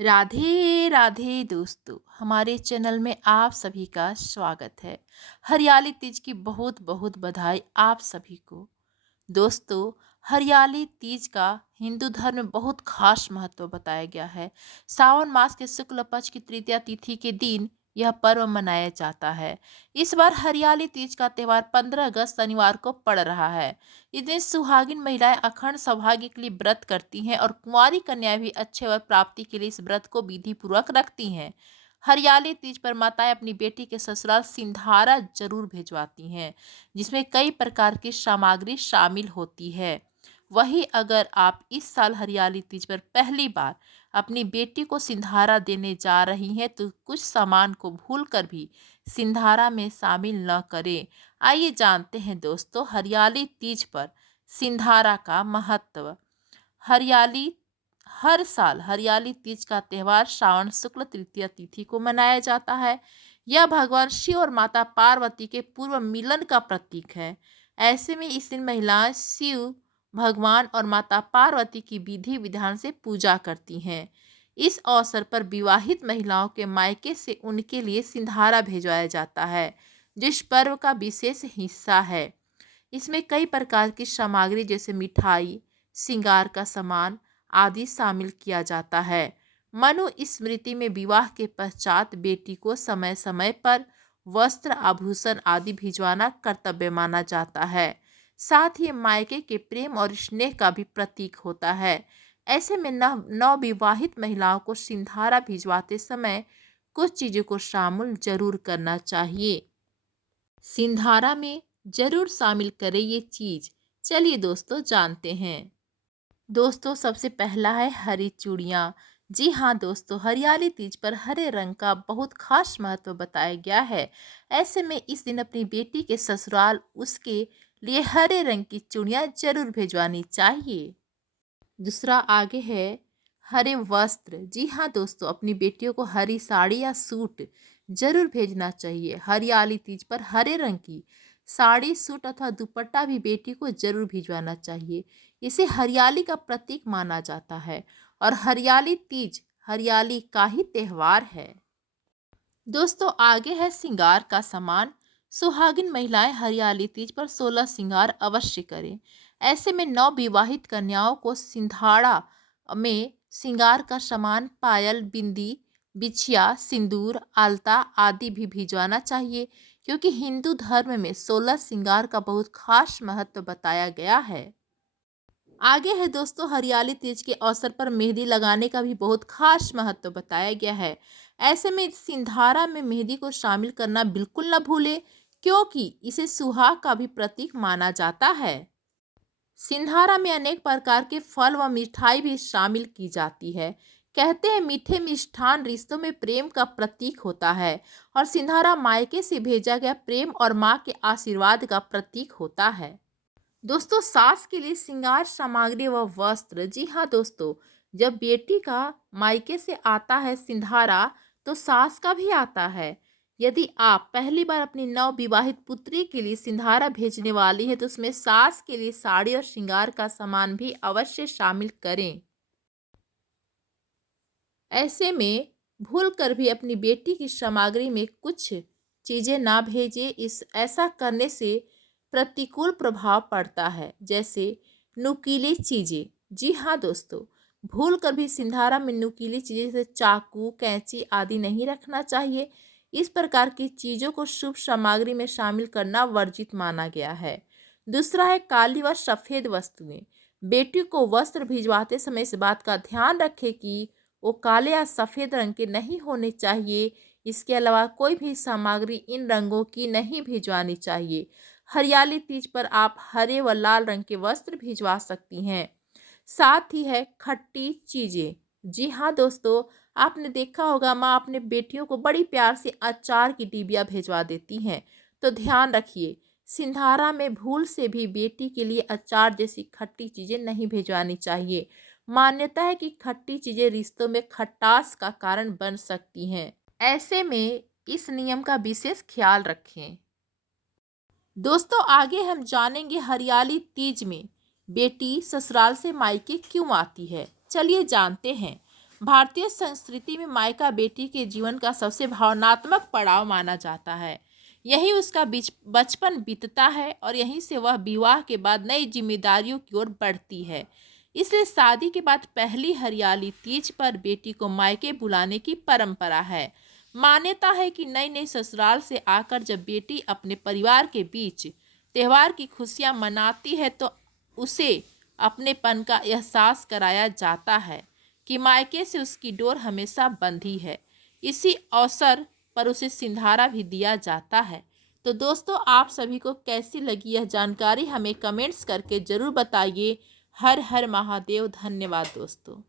राधे राधे दोस्तों, हमारे चैनल में आप सभी का स्वागत है। हरियाली तीज की बहुत बहुत बधाई आप सभी को। दोस्तों, हरियाली तीज का हिंदू धर्म में बहुत खास महत्व बताया गया है। सावन मास के शुक्ल पक्ष की तृतीया तिथि के दिन यह पर्व मनाया जाता है। इस बार हरियाली तीज का त्योहार 15 अगस्त शनिवार को पड़ रहा है। इस दिन सुहागिन महिलाएं अखंड सौभाग्य के लिए व्रत करती हैं और कुंवारी कन्याएं भी अच्छे वर प्राप्ति के लिए इस व्रत को विधि पूर्वक रखती हैं। हरियाली तीज पर माताएं अपनी बेटी के ससुराल सिंधारा जरूर भिजवाती हैं, जिसमें कई प्रकार की सामग्री शामिल होती है। वहीं अगर आप इस साल हरियाली तीज पर पहली बार अपनी बेटी को सिंधारा देने जा रही हैं तो कुछ सामान को भूलकर भी सिंधारा में शामिल न करें। आइए जानते हैं दोस्तों हरियाली तीज पर सिंधारा का महत्व। हरियाली हर साल हरियाली तीज का त्योहार श्रावण शुक्ल तृतीया तिथि को मनाया जाता है। यह भगवान शिव और माता पार्वती के पूर्व मिलन का प्रतीक है। ऐसे में इस दिन महिलाएं शिव भगवान और माता पार्वती की विधि विधान से पूजा करती हैं। इस अवसर पर विवाहित महिलाओं के मायके से उनके लिए सिंधारा भेजवाया जाता है, जो इस पर्व का विशेष हिस्सा है। इसमें कई प्रकार की सामग्री जैसे मिठाई, श्रृंगार का सामान आदि शामिल किया जाता है। मनु स्मृति में विवाह के पश्चात बेटी को समय समय पर वस्त्र आभूषण आदि भिजवाना कर्तव्य माना जाता है। साथ ही मायके के प्रेम और स्नेह का भी प्रतीक होता है। ऐसे में नवविवाहित महिलाओं को सिंधारा भिजवाते समय कुछ चीज़ों को शामिल जरूर करना चाहिए। सिंधारा में जरूर शामिल करें ये चीज। चलिए दोस्तों जानते हैं। दोस्तों सबसे पहला है हरी चूड़ियाँ। जी हाँ दोस्तों, हरियाली तीज पर हरे रंग का बहुत खास महत्व बताया गया है। ऐसे में इस दिन अपनी बेटी के ससुराल उसके लिए हरे रंग की चूड़ियाँ जरूर भिजवानी चाहिए। दूसरा आगे है हरे वस्त्र। जी हाँ दोस्तों, अपनी बेटियों को हरी साड़ी या सूट जरूर भेजना चाहिए। हरियाली तीज पर हरे रंग की साड़ी, सूट अथवा दुपट्टा भी बेटी को जरूर भिजवाना चाहिए। इसे हरियाली का प्रतीक माना जाता है और हरियाली तीज हरियाली का ही त्योहार है। दोस्तों आगे है श्रृंगार का सामान। सुहागिन महिलाएं हरियाली तीज पर 16 श्रृंगार अवश्य करें। ऐसे में नवविवाहित कन्याओं को सिंधाड़ा में श्रृंगार का सामान पायल, बिंदी, बिछिया, सिंदूर, आलता आदि भी भिजवाना चाहिए, क्योंकि हिंदू धर्म में 16 श्रृंगार का बहुत खास महत्व बताया गया है। आगे है दोस्तों हरियाली तीज के अवसर पर मेहंदी लगाने का भी बहुत खास महत्व बताया गया है। ऐसे में सिंधारा में मेहंदी को शामिल करना बिल्कुल न भूलें, क्योंकि इसे सुहाग का भी प्रतीक माना जाता है। सिंधारा में अनेक प्रकार के फल व मिठाई भी शामिल की जाती है। कहते हैं मीठे मिष्ठान रिश्तों में प्रेम का प्रतीक होता है और सिंधारा मायके से भेजा गया प्रेम और माँ के आशीर्वाद का प्रतीक होता है। दोस्तों सास के लिए श्रृंगार सामग्री व वस्त्र। जी हाँ दोस्तों, जब बेटी का मायके से आता है सिंधारा तो सास का भी आता है। यदि आप पहली बार अपनी नव विवाहित पुत्री के लिए सिंधारा भेजने वाली है तो उसमें सास के लिए साड़ी और श्रृंगार का सामान भी अवश्य शामिल करें। ऐसे में भूल कर भी अपनी बेटी की सामग्री में कुछ चीज़ें ना भेजें। इस ऐसा करने से प्रतिकूल प्रभाव पड़ता है, जैसे नुकीली चीज़ें। जी हाँ दोस्तों, भूल कर भी सिंधारा में नुकीली चीज़ें जैसे चाकू, कैंची आदि नहीं रखना चाहिए। इस प्रकार की चीज़ों को शुभ सामग्री में शामिल करना वर्जित माना गया है। दूसरा है काली व सफ़ेद वस्तुएं। बेटी को वस्त्र भिजवाते समय इस बात का ध्यान रखें कि वो काले या सफ़ेद रंग के नहीं होने चाहिए। इसके अलावा कोई भी सामग्री इन रंगों की नहीं भिजवानी चाहिए। हरियाली तीज पर आप हरे व लाल रंग के वस्त्र भिजवा सकती हैं। साथ ही है खट्टी चीज़ें। जी हाँ दोस्तों, आपने देखा होगा माँ अपने बेटियों को बड़ी प्यार से अचार की डिबिया भिजवा देती हैं। तो ध्यान रखिए, सिंधारा में भूल से भी बेटी के लिए अचार जैसी खट्टी चीज़ें नहीं भिजवानी चाहिए। मान्यता है कि खट्टी चीज़ें रिश्तों में खटास का कारण बन सकती हैं। ऐसे में इस नियम का विशेष ख्याल रखें। दोस्तों आगे हम जानेंगे हरियाली तीज में बेटी ससुराल से मायके क्यों आती है। चलिए जानते हैं। भारतीय संस्कृति में मायका बेटी के जीवन का सबसे भावनात्मक पड़ाव माना जाता है। यही उसका बचपन बीतता है और यहीं से वह विवाह के बाद नई जिम्मेदारियों की ओर बढ़ती है। इसलिए शादी के बाद पहली हरियाली तीज पर बेटी को मायके बुलाने की परंपरा है। मान्यता है कि नई नई ससुराल से आकर जब बेटी अपने परिवार के बीच त्योहार की खुशियां मनाती है तो उसे अपनेपन का एहसास कराया जाता है कि मायके से उसकी डोर हमेशा बंधी है। इसी अवसर पर उसे सिंधारा भी दिया जाता है। तो दोस्तों, आप सभी को कैसी लगी यह जानकारी हमें कमेंट्स करके ज़रूर बताइए। हर हर महादेव। धन्यवाद दोस्तों।